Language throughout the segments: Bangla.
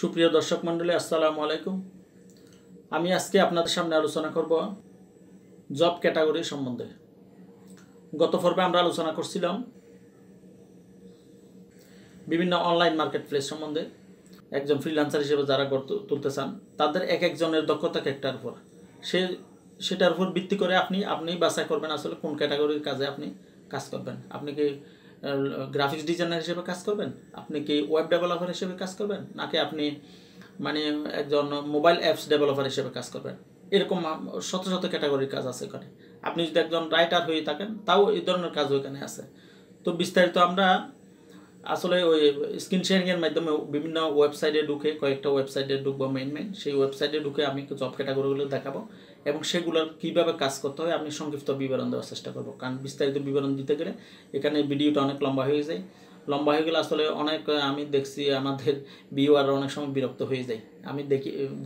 সুপ্রিয় দর্শক মণ্ডলী, আসসালামু আলাইকুম। আমি আজকে আপনাদের সামনে আলোচনা করব জব ক্যাটাগরি সম্বন্ধে। গত পর্বে আমরা আলোচনা করছিলাম বিভিন্ন অনলাইন মার্কেট প্লেস সম্বন্ধে। একজন ফ্রিল্যান্সার হিসেবে যারা তুলতে চান তাদের এক একজনের দক্ষতা একটার উপর, সেটার উপর ভিত্তি করে আপনি বাছাই করবেন আসলে কোন ক্যাটাগরির কাজে আপনি কাজ করবেন। আপনি কি গ্রাফিক্স ডিজাইনার হিসেবে কাজ করবেন, আপনি কি ওয়েব ডেভেলপার হিসেবে কাজ করবেন, নাকি আপনি একজন মোবাইল অ্যাপস ডেভেলপার হিসেবে কাজ করবেন। এরকম শত শত ক্যাটাগরির কাজ আছে এখানে। আপনি যদি একজন রাইটার হয়ে থাকেন তাও এই ধরনের কাজও এখানে আছে। তো বিস্তারিত আমরা আসলে ওই স্ক্রিন শেয়ারিংয়ের মাধ্যমে বিভিন্ন ওয়েবসাইটে ঢুকে কয়েকটা ওয়েবসাইটে ঢুকবো মেইন সেই ওয়েবসাইটে ঢুকে আমি জব ক্যাটাগরিগুলো দেখাবো এবং সেগুলোর কীভাবে কাজ করতে হয় আমি সংক্ষিপ্ত বিবরণ দেওয়ার চেষ্টা করবো। কারণ বিস্তারিত বিবরণ দিতে গেলে এখানে ভিডিওটা অনেক লম্বা হয়ে যায়। লম্বা হয়ে গেলে আসলে অনেক আমি দেখছি আমাদের ভিউয়াররা অনেক সময় বিরক্ত হয়ে যায়। আমি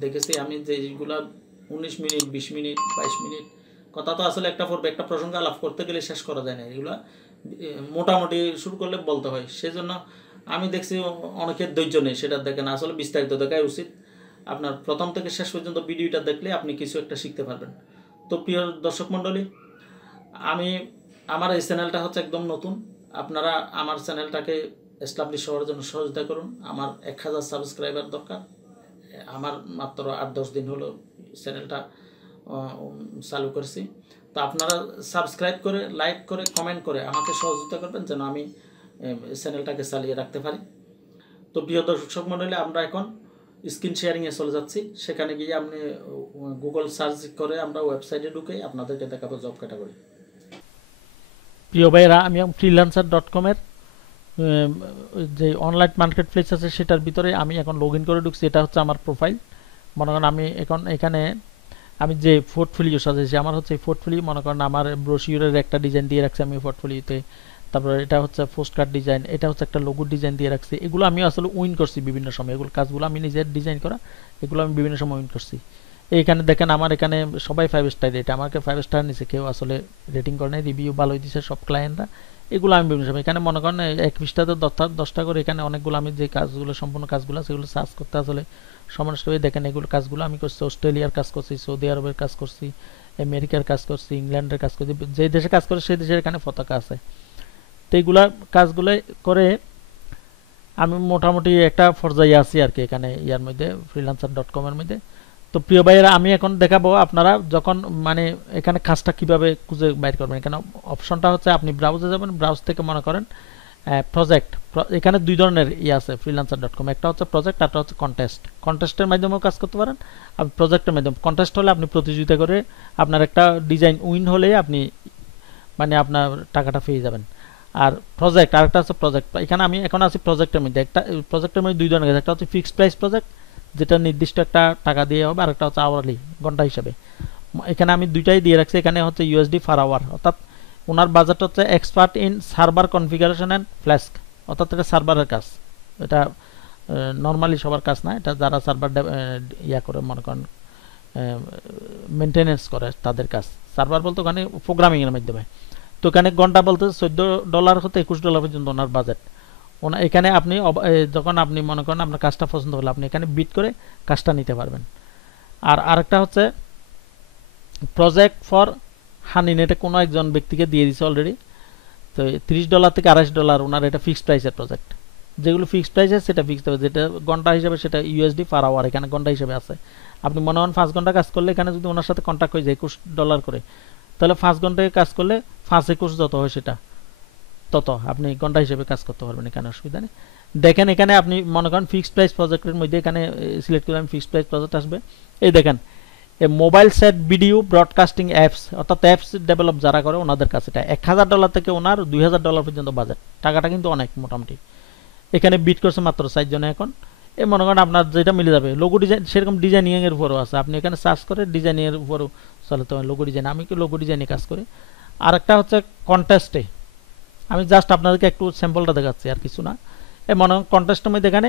দেখেছি আমি যেগুলো 19 মিনিট 20 মিনিট 22 মিনিট কথা, তো আসলে একটা পর্বে একটা প্রসঙ্গ আলাপ করতে গেলে শেষ করা যায় না। এগুলো মোটামুটি শুরু করলে বলতে হয়। সেজন্য আমি দেখছি অনেকের ধৈর্য নেই, সেটা দেখে না। আসলে বিস্তারিত দেখাই উচিত। আপনার প্রথম থেকে শেষ পর্যন্ত ভিডিওটা দেখলে আপনি কিছু একটা শিখতে পারবেন। তো প্রিয় দর্শক মণ্ডলী, আমার এই চ্যানেলটা হচ্ছে একদম নতুন। আপনারা আমার চ্যানেলটাকে এস্টাবলিশ হওয়ার জন্য সহযোগিতা করুন। আমার 1000 সাবস্ক্রাইবার দরকার। আমার মাত্র 8-10 দিন হলো চ্যানেলটা চালু করেছি। তো আপনারা সাবস্ক্রাইব করে, লাইক করে, কমেন্ট করে আমাকে সহযোগিতা করবেন যেন আমি চ্যানেলটাকে চালিয়ে রাখতে পারি। তো প্রিয় দর্শক মণ্ডলী, আমরা এখন স্ক্রিন শেয়ারিংয়ে চলে যাচ্ছি। সেখানে গিয়ে আপনি গুগল সার্চ করে আমরা ওয়েবসাইটে ঢুকে আপনাদেরকে দেখাবো জব ক্যাটাগরি। প্রিয় ভাইয়েরা, আমি freelancer.com-এর যে অনলাইন মার্কেট প্লেস আছে সেটার ভিতরে আমি এখন লগ ইন করে ঢুকছি। এটা হচ্ছে আমার প্রোফাইল। মনে করেন আমি এখন এখানে আমি যে পোর্টফোলিও সাজাইছি, আমার হচ্ছে এই পোর্টফোলিও। মনে করেন আমার ব্রোশিওরের একটা ডিজাইন দিয়ে রাখছি আমি পোর্টফোলিওতে। তারপরে এটা হচ্ছে পোস্ট কার্ড ডিজাইন, এটা হচ্ছে একটা লোগো ডিজাইন দিয়ে রাখছি। এগুলো আমি আসলে উইন করছি বিভিন্ন সময়। এগুলো কাজগুলো আমি নিজের ডিজাইন করা, এগুলো আমি বিভিন্ন সময় উইন করছি। এইখানে দেখেন আমার এখানে সবাই 5 স্টার রেট, আমাকে 5 স্টার নিছে, কেউ আসলে রেটিং করে নাই, রিভিউ ভালোই দিছে সব ক্লায়েন্টরা। এগুলো আমি বিভিন্ন সময় এখানে মনে করেন 1 পৃষ্ঠাতে 10টা করে এখানে অনেকগুলো আমি যে কাজগুলো সম্পূর্ণ কাজগুলো সেগুলো সার্চ করতে আসলে সমস্যা হয়ে। দেখেন এগুলো কাজগুলো আমি করছি, অস্ট্রেলিয়ার কাজ করছি, সৌদি আরবের কাজ করছি, আমেরিকার কাজ করছি, ইংল্যান্ডের কাজ করছি। যে দেশে কাজ করে সেই দেশের এখানে পতাকা আছে। তো এইগুলা কাজগুলো করে আমি মোটামুটি একটা পর্যায়ে আছি আর কি এখানে ইয়ার মধ্যে, freelancer.com-এর মধ্যে। তো প্রিয় ভাইয়েরা, আমি এখন দেখাবো আপনারা যখন এখানে কাজটা কিভাবে খুঁজে বাইর করবেন। এখানে অপশনটা হচ্ছে আপনি ব্রাউজে যাবেন, ব্রাউজ থেকে মনে করেন প্রজেক্ট। এখানে 2 ধরনের আছে freelancer.com, একটা হচ্ছে প্রজেক্ট, একটা হচ্ছে কন্টেস্ট। কন্টেস্টের মাধ্যমেও কাজ করতে পারেন, আপনি প্রজেক্টের মাধ্যমে। কন্টেস্ট হলে আপনি প্রতিযোগিতা করে আপনার একটা ডিজাইন উইন হলে আপনি আপনার টাকাটা পেয়ে যাবেন। আর প্রজেক্ট আরেকটা হচ্ছে প্রজেক্ট। এখানে আমি এখন আছি প্রজেক্টের মধ্যে। একটা প্রজেক্টের মধ্যে 2 ধরনের, একটা হচ্ছে ফিক্সড প্রাইস প্রজেক্ট যেটা নির্দিষ্ট একটা টাকা দিয়ে হবে, আর একটা হচ্ছে আওয়ারলি ঘন্টা হিসাবে। এখানে আমি দুইটাই দিয়ে রাখছি। এখানে হচ্ছে ইউএসডি পার আওয়ার, অর্থাৎ ওনার বাজেট হচ্ছে expert in server configuration and Flask, অর্থাৎ এটা সার্ভারের কাজ। এটা নর্মালি সবার কাজ না, এটা যারা সার্ভার করে মনে করেন মেনটেনেন্স করে তাদের কাজ। সার্ভার বলতে ওখানে প্রোগ্রামিংয়ের মাধ্যমে। তো এখানে ঘন্টা বলতে $14 হতে $21 পর্যন্ত ওনার বাজেট। এখানে আপনি যখন আপনি মনে করেন আপনার কাজটা পছন্দ হলে আপনি এখানে বিট করে কাজটা নিতে পারবেন। আর আরেকটা হচ্ছে প্রজেক্ট ফর হানিন, এটা কোনো একজন ব্যক্তিকে দিয়ে দিছে অলরেডি। তো $30 থেকে $28 ওনার এটা ফিক্সড প্রাইসের প্রজেক্ট। যেগুলো ফিক্সড প্রাইসের সেটা ফিক্সড হবে, যেটা ঘন্টা হিসাবে সেটা ইউএসডি পার আওয়ার এখানে ঘন্টা হিসাবে আছে। আপনি মনে হন 5 ঘন্টা কাজ করলে এখানে যদি ওনার সাথে কন্ট্যাক্ট হয়ে যায় $21 করে, তাহলে 5 ঘন্টায় কাজ করলে 5-21 যত হয় সেটা তত আপনি ঘন্টা হিসেবে কাজ করতে পারবেন, এখানে অসুবিধা নেই। দেখেন এখানে আপনি মনে করেন ফিক্সড প্রাইস প্রজেক্টের মধ্যে এখানে সিলেক্ট করলে আমি ফিক্সড প্রাইস প্রজেক্ট আসবে। এই দেখেন mobile set video broadcasting apps, অর্থাৎ অ্যাপস ডেভেলপ যারা করে ওনাদের কাছে এটা $1000 থেকে ওনার $2000 পর্যন্ত বাজেট। টাকাটা কিন্তু অনেক মোটামুটি। এখানে বিট করছে মাত্র 4 জনে। এখন এই মনে করেন আপনার যেটা মিলে যাবে লোগো ডিজাইন, সেরকম ডিজাইনিং এর উপরও আছে। আপনি এখানে সার্চ করে ডিজাইনিং এর উপরও চলে লোগো ডিজাইন। আমি কি লোগো ডিজাইনে কাজ করি। আরেকটা হচ্ছে কন্টেস্টে, আমি জাস্ট আপনাদেরকে একটু স্যাম্পলটা দেখাচ্ছি আর কিছু না। এই মনে করেন কন্টেস্টের মধ্যে এখানে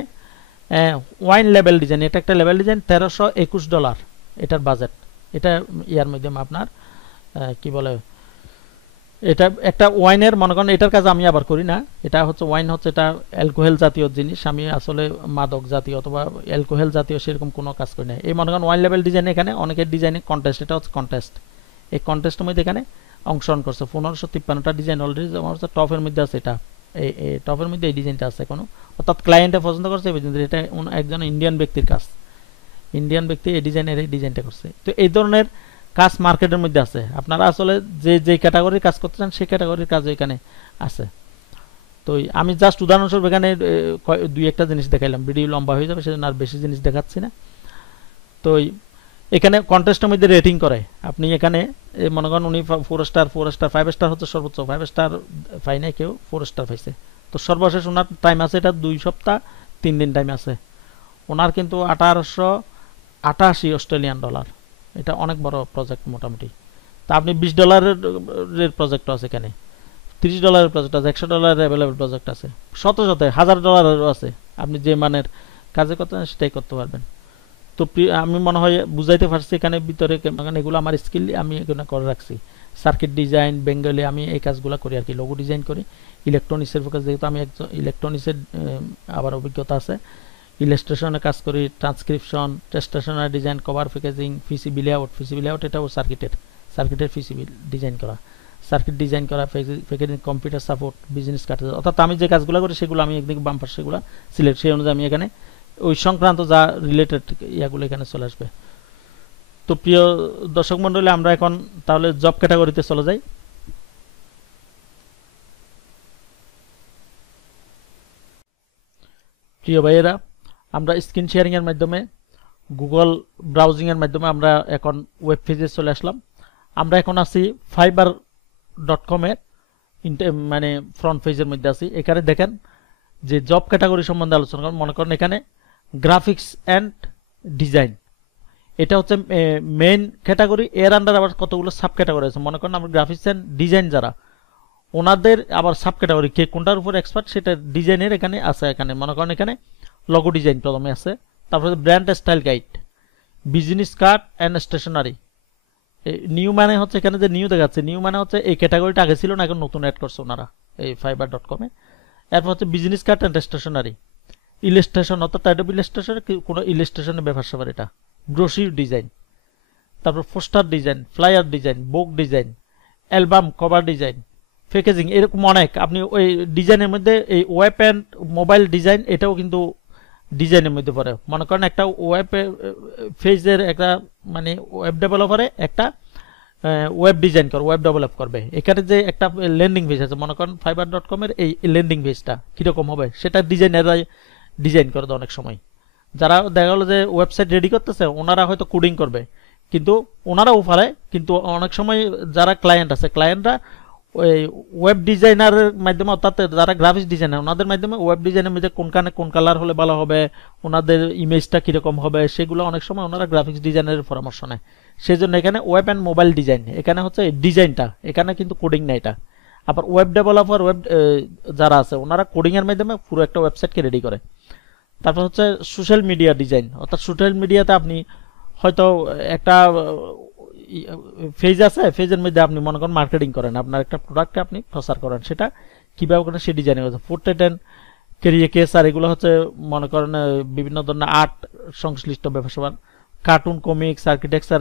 ওয়াইন লেবেল ডিজাইন, এটা একটা লেবেল ডিজাইন $1321 এটার বাজেট। এটা ইয়ার মধ্যে আপনার কি বলে এটা একটা ওয়াইনের মনে করেন এটার কাজ আমি আবার করি না, এটা হচ্ছে ওয়াইন হচ্ছে এটা অ্যালকোহল জাতীয় জিনিস, আমি আসলে মাদক জাতীয় অথবা অ্যালকোহল জাতীয় সেরকম কোনো কাজ করি না। এই মনে করেন ওয়াইন লেভেল ডিজাইন এখানে অনেকের ডিজাইনে কন্টেস্ট, এটা হচ্ছে কন্টেস্ট, এই কন্টেস্টের মধ্যে এখানে অংশগ্রহণ করছে 1553টা ডিজাইন অলরেডি আমার হচ্ছে টপের মধ্যে আছে, এটা এই টপের মধ্যে এই ডিজাইনটা আছে এখনো, অর্থাৎ ক্লায়েন্টে পছন্দ করছে এই পর্যন্ত। এটা একজন ইন্ডিয়ান ব্যক্তির কাজ, ইন্ডিয়ান ব্যক্তি এই ডিজাইনের এই ডিজাইনটা করছে। তো এই ধরনের কাজ মার্কেটের মধ্যে আছে, আপনারা আসলে যে ক্যাটাগরির কাজ করতে চান সেই ক্যাটাগরির কাজ এখানে আছে। তো আমি জাস্ট উদাহরণস্বরূপ এখানে দুই একটা জিনিস দেখাইলাম, ভিডিও লম্বা হয়ে যাবে সেজন্য আর বেশি জিনিস দেখাচ্ছি না। তো এখানে কন্টেস্টের মধ্যে রেটিং করে, আপনি এখানে মনে করেন উনি 4 স্টার 5 স্টার হচ্ছে সর্বোচ্চ, 5 স্টার পাই নাই কেউ, 4 স্টার পাইছে। তো সর্বশেষ ওনার টাইম আছে এটা 2 সপ্তাহ 3 দিন টাইম আছে, ওনার কিন্তু 1888 অস্ট্রেলিয়ান ডলার, এটা অনেক বড় প্রজেক্ট মোটামুটি। তা আপনি $20 প্রজেক্ট আছে এখানে, $30 প্রজেক্ট আছে, $100 অ্যাভেলেবল প্রজেক্ট আছে, শত $1000 আছে, আপনি যে মানের কাজে করতে সেটাই করতে পারবেন। তো আমি মনে হয় বুঝাইতে পারছি এখানে ভিতরে, এগুলো আমার স্কিল, আমি এগুলো করে রাখছি। সার্কিট ডিজাইন বেঙ্গলি আমি এই কাজগুলো করি আর কি, লোগো ডিজাইন করি, ইলেকট্রনিক্সের ফোকাস, যেহেতু আমি একজন ইলেকট্রনিক্সের আবার অভিজ্ঞতা আছে, ইলাস্ট্রেশনে কাজ করি, transcription, stationery design, cover packaging, PCB layout এটাও সার্কিটের পিসিবি ডিজাইন করা, সার্কিট ডিজাইন করা, packaging, computer support, business card, অর্থাৎ আমি যে কাজগুলো করি সেগুলো আমি একদিকে বাম্পার সেগুলো সিলেক্ট, সেই অনুযায়ী আমি এখানে ওই সংক্রান্ত যা রিলেটেড ইয়াগুলো এখানে চলে আসবে। তো প্রিয় দর্শক মন্ডলী, আমরা এখন তাহলে জব ক্যাটাগরিতে চলে যাই। প্রিয় ভাইয়েরা, আমরা স্ক্রিন শেয়ারিং এর মাধ্যমে গুগল ব্রাউজিং এর মাধ্যমে আমরা এখন ওয়েব পেজে চলে আসলাম। আমরা এখন আছি fiverr.com এর মানে ফ্রন্ট পেজের মধ্যে আছি। এখানে দেখেন যে জব ক্যাটাগরি সম্বন্ধে আলোচনা করেন, মনে করেন এখানে গ্রাফিক্স অ্যান্ড ডিজাইন, এটা হচ্ছে মেইন ক্যাটাগরি, এর আন্ডার আবার কতগুলো সাব ক্যাটাগরি আছে। মনে করেন আমরা গ্রাফিক্স অ্যান্ড ডিজাইন যারা, ওনাদের আবার সাব ক্যাটাগরি, কে কোনটার উপর এক্সপার্ট সেটা ডিজাইনের এখানে আছে। এখানে মনে করেন এখানে লগো ডিজাইন প্রথমে আছে, তারপরে brand style guide, business card and stationery. New মানে হচ্ছে এখানে যে নিউ দেখাচ্ছে, নিউ মানে হচ্ছে এই ক্যাটাগরিটা আগে ছিল না, এখন নতুন অ্যাড করছে ওনারা এই fiverr.com এ। এরপর হচ্ছে business card and stationery, illustration অর্থাৎ টাইপ অফ ইলাস্ট্রেশন, কোনো ইলাস্ট্রেশনের ব্যাপার স্যাপার, এটা ব্রোশিউর ডিজাইন, তারপর poster design, flyer design, book design, album cover design, packaging, এরকম অনেক। আপনি ওই ডিজাইনের মধ্যে এই ওয়েব অ্যান্ড মোবাইল ডিজাইন, এটাও কিন্তু ডিজাইনের মধ্যে পড়ে। মনে করেন একটা ওয়েব পেজের একটা মানে ওয়েব ডেভেলপারে একটা ওয়েব ডিজাইন করবে, ওয়েব ডেভেলপ করবে, এখানে যে একটা ল্যান্ডিং পেজ আছে, মনে করেন fiverr.com এর এই ল্যান্ডিং পেজটা কীরকম হবে সেটা ডিজাইনাররাই ডিজাইন করে দেয় অনেক সময়। যারা দেখা গেলো যে ওয়েবসাইট রেডি করতেছে ওনারা হয়তো কোডিং করবে, কিন্তু ওনারাও পারে, কিন্তু অনেক সময় যারা ক্লায়েন্ট আছে, ক্লায়েন্টরা ওই ওয়েব ডিজাইনারের মাধ্যমে, অর্থাৎ যারা গ্রাফিক্স ডিজাইনার ওনাদের মাধ্যমে ওয়েব ডিজাইনের মধ্যে কোনখানে কোন কালার হলে ভালো হবে, ওনাদের ইমেজটা কীরকম হবে, সেগুলো অনেক সময় ওনারা গ্রাফিক্স ডিজাইনারের পরামর্শ নেয়। সেই জন্য এখানে ওয়েব অ্যান্ড মোবাইল ডিজাইন, এখানে হচ্ছে ডিজাইনটা, এখানে কিন্তু কোডিং না এটা। আবার ওয়েব ডেভেলপার ওয়েব যারা আছে ওনারা কোডিংয়ের মাধ্যমে পুরো একটা ওয়েবসাইটকে রেডি করে। তারপর হচ্ছে সোশ্যাল মিডিয়া ডিজাইন, অর্থাৎ সোশ্যাল মিডিয়াতে আপনি হয়তো একটা পেজ আছে, পেজের মধ্যে আপনি মনে করেন মার্কেটিং করেন, আপনার একটা প্রোডাক্টকে আপনি প্রচার করেন, সেটা কীভাবে করেন সে ডিজাইনিং হচ্ছে। পোর্ট্রেট অ্যান্ড ক্যারিকেচার, এগুলো হচ্ছে মনে করেন বিভিন্ন ধরনের আর্ট সংশ্লিষ্ট ব্যবসা, cartoon, comics, architecture,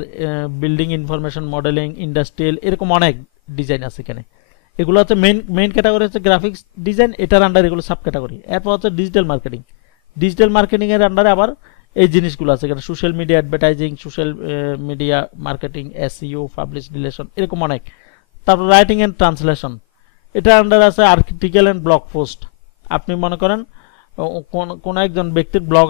building information modelling, industrial, এরকম অনেক ডিজাইন আছে এখানে। এগুলো হচ্ছে মেইন ক্যাটাগরি হচ্ছে গ্রাফিক্স ডিজাইন, এটার আন্ডার এগুলো সাব ক্যাটাগরি। এরপর হচ্ছে ডিজিটাল মার্কেটিং, ডিজিটাল মার্কেটিং এর আন্ডারে আবার এই জিনিসগুলো আছে এখানে, social media advertising, social media marketing, SEO, publish relation, এরকম অনেক। তারপর রাইটিং অ্যান্ড ট্রান্সলেশন, এটার আন্ডারে আছে আর্টিকেল অ্যান্ড ব্লগ পোস্ট। আপনি মনে করেন কোন একজন ব্যক্তির ব্লগ,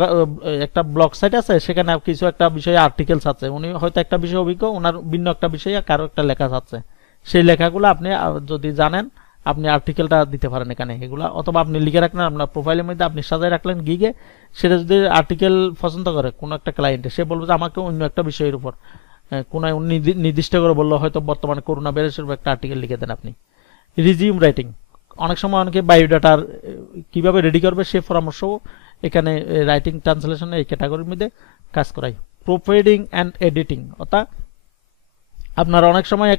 একটা ব্লগ সাইট আছে, সেখানে কিছু একটা বিষয়ে আর্টিকেলস আছে, উনি হয়তো একটা বিষয়ে অভিজ্ঞ, ওনার ভিন্ন একটা বিষয়ে কারো একটা লেখা আছে, সেই লেখাগুলো আপনি যদি জানেন আপনি আর্টিকেলটা দিতে পারেন এখানে এগুলা, অথবা আপনি লিখে রাখলেন আপনার প্রোফাইলের মধ্যে, আপনি সাজায় রাখলেন গিগে। সেটা যদি আর্টিকেল পছন্দ করে কোনো একটা ক্লায়েন্টে, সে বলবে যে আমাকে অন্য একটা বিষয়ের উপর কোনো নির্দিষ্ট করে বললো, হয়তো বর্তমানে করোনা ভাইরাসের উপর একটা আর্টিকেল লিখে দেন আপনি। রিজিউম রাইটিং, অনেক সময় অনেকে বায়োডাটার কিভাবে রেডি করবে সে পরামর্শও এখানে রাইটিং ট্রান্সলেশনে এই ক্যাটাগরির মধ্যে কাজ করাই। প্রোফাইলিং অ্যান্ড এডিটিং, অর্থাৎ আপনার অনেক সময়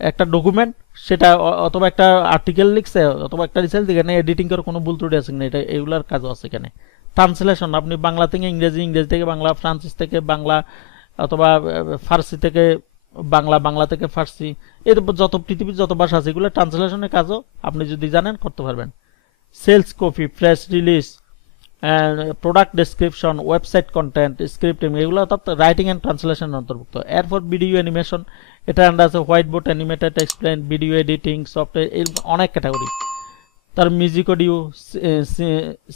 একটা ডকুমেন্ট সেটা অথবা একটা আর্টিকেল লিখছে অথবা একটা রিসার্চ এখানে এডিটিং করে কোনো ভুল ত্রুটি আছে কিনা এটা এগুলার কাজও আছে এখানে। ট্রান্সলেশন আপনি বাংলা থেকে ইংরেজি, ইংরেজি থেকে বাংলা, ফ্রান্সিস থেকে বাংলা অথবা ফার্সি থেকে বাংলা, বাংলা থেকে ফার্সি, এর যত পৃথিবীর যত ভাষা আছে এগুলো ট্রান্সলেশনের কাজও আপনি যদি জানেন করতে পারবেন। Sales copy, press release, product description, website content, scripting, এগুলো অর্থাৎ রাইটিং অ্যান্ড ট্রান্সলেশন অন্তর্ভুক্ত। এরপর ভিডিও অ্যানিমেশন, এটা আন্ডার আছে white board, animated, explain, video editing, software, এর অনেক ক্যাটাগরি। তার music audio,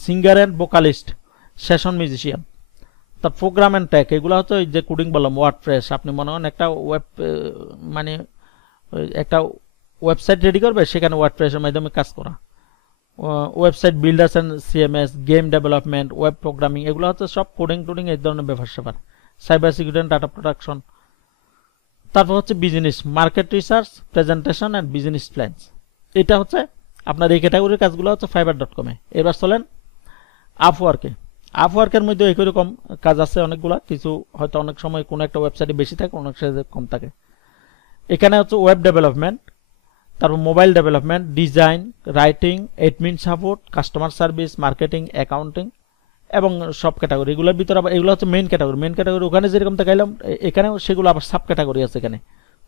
singer and vocalist, session musician. তার প্রোগ্রাম অ্যান্ড ট্যাগ, এগুলো হচ্ছে যে কোডিং বললাম ওয়ার্ডপ্রেস, আপনি মনে করেন একটা মানে একটা ওয়েবসাইট রেডি করবে, সেখানে ওয়ার্ডপ্রেসের মাধ্যমে কাজ করা। Website builders and CMS, game development, web programming, এগুলো হচ্ছে সব কোডিং টোডিং এই ধরনের ব্যাপার স্যাপার। Cyber security and data protection. তারপর হচ্ছে business, market research, presentation and business plans. এটা হচ্ছে আপনার এই ক্যাটাগরির কাজগুলো হচ্ছে fiverr.com-এ। এবার চলেন আপওয়ার্কে। আপওয়ার্কের মধ্যে একই রকম কাজ আছে অনেকগুলো, কিছু হয়তো অনেক সময় কোনো একটা ওয়েবসাইটে বেশি থাকে, অনেক সাইজে কম থাকে। এখানে হচ্ছে ওয়েব ডেভেলপমেন্ট, তারপর mobile development, design, writing, admin support, customer service, marketing, accounting এবং সব ক্যাটাগরি। এগুলোর ভিতরে আবার এগুলো হচ্ছে মেইন ক্যাটাগরি। মেইন ক্যাটাগরি ওখানে যেরকম দেখাইলাম এখানেও সেগুলো আবার সাব ক্যাটাগরি আছে এখানে।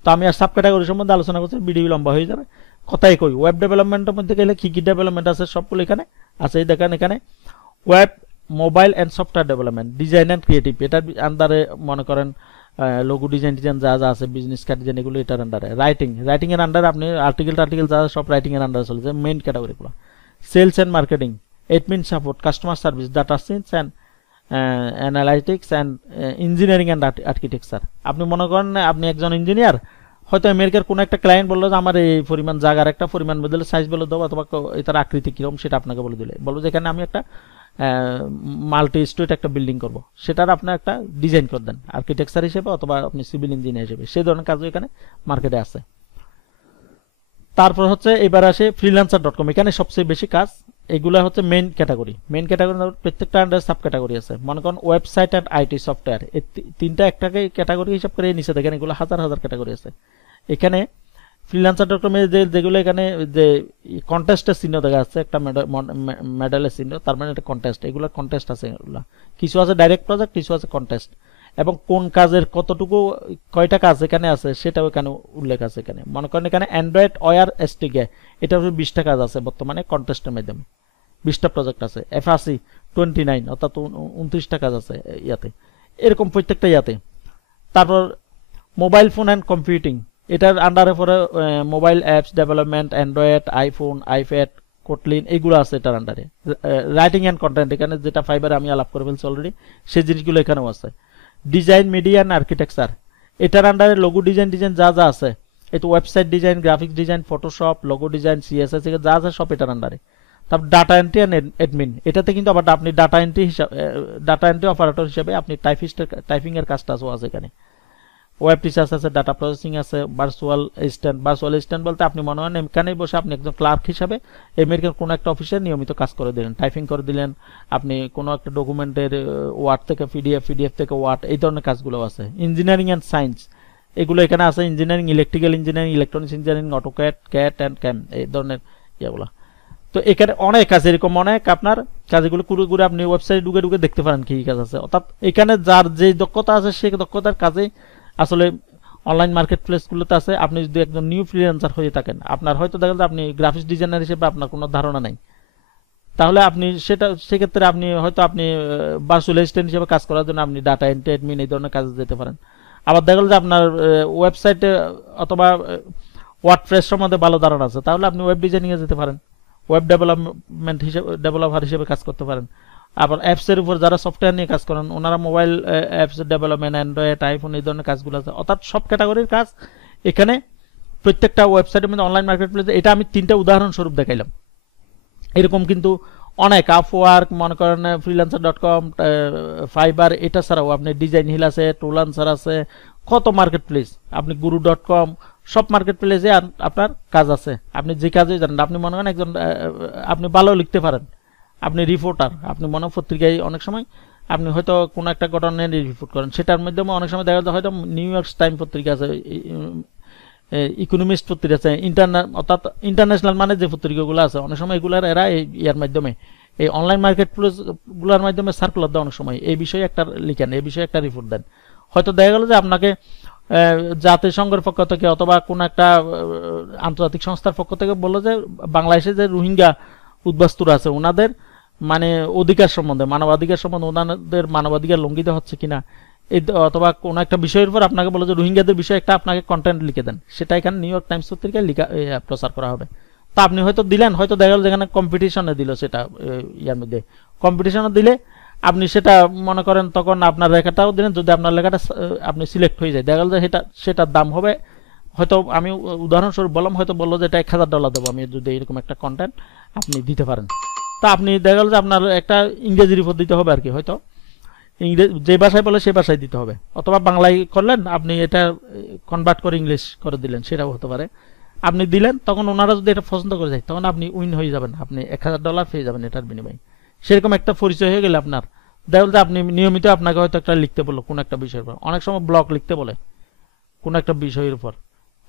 তো আমি আর সাব ক্যাটাগরি সম্বন্ধে আলোচনা করছি, ভিডিও লম্বা হয়ে যাবে। কথাই কই, ওয়েব ডেভেলপমেন্টের মধ্যে গেলে কী কী ডেভেলপমেন্ট আছে সবগুলো এখানে আছে। এই দেখেন এখানে web, mobile and software development, design and creative, এটার আন্ডারে মনে করেন লোগো ডিজাইন টিজাইন যা যা আছে, বিজনেস কার্ড ডিজাইন, এগুলো এটার আন্ডারে। রাইটিং এর আন্ডারে আপনি আর্টিকেল যা সব রাইটিং এর আন্ডারে চলেছে, মেইন ক্যাটাগরিগুলো। Sales and marketing, admin support, customer service, data science and analytics and engineering and architecture. আপনি মনে করেন আপনি একজন ইঞ্জিনিয়ার, হয়তো আমেরিকার কোনো একটা ক্লায়েন্ট বললো যে আমার এই পরিমাণ জায়গার একটা পরিমাণ বদলে সাইজ বলে দেবো, অথবা এটার আকৃতি কীরকম সেটা আপনাকে বলে দিলে, বলবো যে এখানে আমি একটা মাল্টি স্ট্রিট একটা বিল্ডিং করব, সেটার আপনি একটা ডিজাইন করে দেন আর্কিটেকচার হিসেবে অথবা আপনি সিভিল ইঞ্জিনিয়ার হিসেবে। সেই ধরনের কাজও এখানে মার্কেটে আছে। তারপর হচ্ছে এবার আসে freelancer.com, এখানে সবচেয়ে বেশি কাজ। এগুলো হচ্ছে মেইন ক্যাটাগরি। মেইন ক্যাটাগরি প্রত্যেকটা আন্ডার সাব ক্যাটাগরি আছে। মনে করেন ওয়েবসাইট অ্যান্ড আইটি সফটওয়্যার, এই তিনটা একটাকে ক্যাটাগরি হিসাব করে নিচে দেখেন এগুলো হাজার হাজার ক্যাটাগরি আছে। এখানে freelancer.com এর যেগুলো এখানে যে কন্টেস্টের চিহ্ন দেখা যাচ্ছে, একটা মেডালের চিহ্ন, তার মানে একটা কন্টেস্ট, এগুলো কন্টেস্ট আছে। এগুলো কিছু আছে ডাইরেক্ট প্রজেক্ট, কিছু আছে কন্টেস্ট, এবং কোন কাজের কতটুকু কয়টা কাজ এখানে আছে সেটাও এখানে উল্লেখ আছে। এখানে মনে করেন এখানে অ্যান্ড্রয়েড ওয়ার এসটিকে, এটা 20টা কাজ আছে বর্তমানে কন্টেস্টের মাধ্যমে, 20টা প্রজেক্ট আছে। F80 29 অর্থাৎ 29টা কাজ আছে ইয়াতে, এরকম প্রত্যেকটা ইয়াতে। তারপর মোবাইল ফোন অ্যান্ড কম্পিউটিং, এটার আন্ডারে পরে mobile apps development, Android, iPhone, iPad, Kotlin, এগুলো আছে এটার আন্ডারে। রাইটিং অ্যান্ড কন্টেন্ট, এখানে যেটা ফাইবারে আমি আলাপ করে ফেলছি অলরেডি, সেই জিনিসগুলো এখানেও আছে। ডিজাইন, মিডিয়া অ্যান্ড আর্কিটেকচার, এটার আন্ডারে লোগো ডিজাইন যা যা আছে, এই তো website design, graphics design, Photoshop, logo design, CSS যা আছে সব এটার আন্ডারে। তারপর ডাটা এন্ট্রি অ্যান্ড অ্যাডমিন, এটাতে কিন্তু আবার আপনি ডাটা এন্ট্রি অপারেটর হিসেবে আপনি টাইপিং এর কাজটাও আছে এখানে। ওয়েব রিসার্চ আছে, ডাটা প্রসেসিং আছে, ভার্চুয়াল অ্যাসিস্ট্যান্ট বলতে আপনি মনে হয় এখানে বসে আপনি একজন ক্লার্ক হিসাবে আমেরিকার কোনো একটা অফিসে নিয়মিত কাজ করে দিলেন, টাইপিং করে দিলেন, আপনি কোনো একটা ডকুমেন্টের ওয়ার্ড থেকে পিডিএফ থেকে ওয়ার্ড, এই ধরনের কাজগুলো আছে। ইঞ্জিনিয়ারিং অ্যান্ড সায়েন্স, এগুলো এখানে আছে। Engineering, electrical engineering, electronics engineering, AutoCAD, CAD and CAM, এই ধরনের ইয়েগুলো। তো এখানে অনেক কাজ, এরকম অনেক আপনার কাজগুলো ঘুরে আপনি ওয়েবসাইটে ঢুকে দেখতে পারেন কি কাজ আছে। অর্থাৎ এখানে যার যে দক্ষতা আছে সেই দক্ষতার কাজে আসলে অনলাইন মার্কেট প্লেসগুলোতে আছে। আপনি যদি একজন নিউ ফ্রিল্যান্সার হয়ে থাকেন, আপনার হয়তো দেখা যায় আপনি গ্রাফিক্স ডিজাইনার হিসেবে আপনার কোনো ধারণা নেই, তাহলে আপনি সেক্ষেত্রে আপনি হয়তো আপনি ভার্চুয়াল অ্যাসিস্ট্যান্ট হিসেবে কাজ করার জন্য আপনি ডাটা এন্ট্রি, অ্যাডমিন, এই ধরনের কাজে যেতে পারেন। আবার দেখা গেল যে আপনার ওয়েবসাইটে অথবা ওয়ার্ডপ্রেস সম্বন্ধে ভালো ধারণা আছে, তাহলে আপনি ওয়েব ডিজাইনিংয়ে যেতে পারেন, ওয়েব ডেভেলপার হিসেবে কাজ করতে পারেন। আবার অ্যাপসের উপর যারা সফটওয়্যার নিয়ে কাজ করেন, ওনারা mobile apps development, Android, iPhone, এই ধরনের কাজগুলো আছে। অর্থাৎ সব ক্যাটাগরির কাজ এখানে প্রত্যেকটা ওয়েবসাইটের মধ্যে অনলাইন মার্কেট প্লেসে। এটা আমি 3টা উদাহরণস্বরূপ দেখাইলাম, এরকম কিন্তু অনেক। আপওয়ার্ক, মনে করেন freelancer.com, ফাইবার, এটা ছাড়াও আপনি ডিজাইন হিল আছে, টুলান্সার আছে, কত মার্কেট প্লেস, আপনি guru.com, সব মার্কেট প্লেসে আপনার কাজ আছে। আপনি যে কাজে জানেন, আপনি মনে করেন একজন আপনি ভালো লিখতে পারেন, আপনি রিপোর্টার, আপনি মনে পত্রিকায় অনেক সময় আপনি হয়তো কোনো একটা ঘটনা নিয়ে রিপোর্ট করেন, সেটার মাধ্যমে অনেক সময় দেখা যায় হয়তো নিউ ইয়র্ক টাইম পত্রিকা আছে, ইকোনমিস্ট পত্রিকা আছে, অর্থাৎ ইন্টারন্যাশনাল মানে যে পত্রিকাগুলো আছে, অনেক সময় এগুলার এরা ইয়ার মাধ্যমে এই অনলাইন মার্কেট প্লেসগুলোর মাধ্যমে সার্কুলার দেয় অনেক সময়, এই বিষয়ে একটা লিখেন, এই বিষয়ে একটা রিপোর্ট দেন। হয়তো দেখা গেল যে আপনাকে জাতিসংঘের পক্ষ থেকে অথবা কোনো একটা আন্তর্জাতিক সংস্থার পক্ষ থেকে বললো যে বাংলাদেশে যে রোহিঙ্গা উদ্বাস্তুরা আছে ওনাদের মানে অধিকার সম্বন্ধে, মানবাধিকার সম্বন্ধে, ওনাদের মানবাধিকার লঙ্ঘিত হচ্ছে কিনা, অথবা কোনো একটা বিষয়ের উপর আপনাকে বলো যে রোহিঙ্গাদের বিষয়ে একটা আপনাকে কন্টেন্ট লিখে দেন, সেটা এখানে নিউ ইয়র্ক টাইমস পত্রিকায় প্রচার করা হবে। তা আপনি হয়তো দিলেন, হয়তো দেখা গেল যেখানে কম্পিটিশনে দিল সেটা ইয়ার মধ্যে কম্পিটিশনে দিলে আপনি সেটা মনে করেন তখন আপনার লেখাটাও দিলেন, যদি আপনার লেখাটা আপনি সিলেক্ট হয়ে যায়, দেখা গেল যে সেটার দাম হবে হয়তো, আমি উদাহরণস্বরূপ বললাম, হয়তো বললো যে এটা $1000 দেবো আমি যদি এরকম একটা কন্টেন্ট আপনি দিতে পারেন। তা আপনি দেখা গেল যে আপনার একটা ইংরেজি রিপোর্ট দিতে হবে আর কি, হয়তো যে ভাষায় বলে সেই ভাষায় দিতে হবে, অথবা বাংলায় করলেন আপনি এটা কনভার্ট করে ইংলিশ করে দিলেন, সেটাও হতে পারে। আপনি দিলেন, তখন ওনারা যদি এটা পছন্দ করে যায় তখন আপনি উইন হয়ে যাবেন, আপনি $1000 পেয়ে যাবেন এটার বিনিময়ে। সেরকম একটা পরিচয় হয়ে গেলে আপনার, দেখা গেল আপনি নিয়মিত আপনাকে হয়তো একটা লিখতে বললো কোনো একটা বিষয়ের উপর, অনেক সময় ব্লগ লিখতে বলে কোনো একটা বিষয়ের উপর।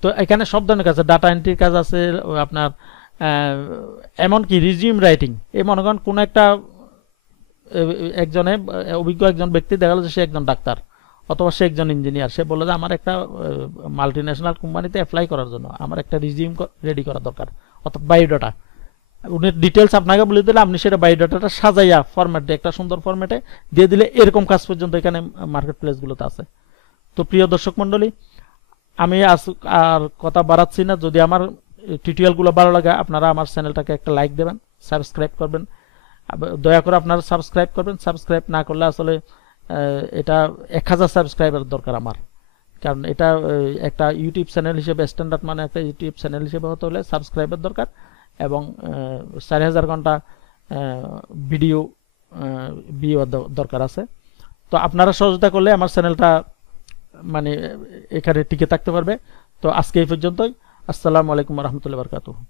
তো এখানে সব ধরনের কাজ আছে, ডাটা এন্ট্রির কাজ আছে আপনার, এমনকি রিজিউম রাইটিং। এই মনে করেন কোনো একটা একজনে অভিজ্ঞ একজন ব্যক্তি দেখা গেল যে সে একজন ডাক্তার অথবা সে একজন ইঞ্জিনিয়ার, সে বললো যে আমার একটা মাল্টি ন্যাশনাল কোম্পানিতে অ্যাপ্লাই করার জন্য আমার একটা রিজিউম রেডি করা দরকার, অর্থাৎ বায়োডাটা। উনি ডিটেলস আপনাকে বলে দিলে আপনি সেটা বায়োডাটাটা সাজাইয়া ফরম্যাট দিয়ে একটা সুন্দর ফরম্যাটে দিয়ে দিলে, এরকম কাজ পর্যন্ত এখানে মার্কেট প্লেসগুলোতে আছে। তো প্রিয় দর্শক মণ্ডলী, আমি আর কথা বাড়াচ্ছি না। যদি আমার টিউটোরিয়ালগুলো ভালো লাগে আপনারা আমার চ্যানেলটাকে একটা লাইক দেবেন, সাবস্ক্রাইব করবেন, দয়া করে আপনারা সাবস্ক্রাইব করবেন। সাবস্ক্রাইব না করলে আসলে এটা 1000 সাবস্ক্রাইবার দরকার আমার, কারণ এটা একটা ইউটিউব চ্যানেল হিসেবে স্ট্যান্ডার্ড মানে একটা ইউটিউব চ্যানেল হিসেবে হতে হলে সাবস্ক্রাইবার দরকার, এবং 4000 ঘন্টা ভিডিও দরকার আছে। তো আপনারা সহযোগিতা করলে আমার চ্যানেলটা মানে এখানে টিকে থাকতে পারবে। তো আজকে এই পর্যন্তই। আসসালামু আলাইকুম ওয়া রাহমাতুল্লাহি ওয়া বারাকাতুহু।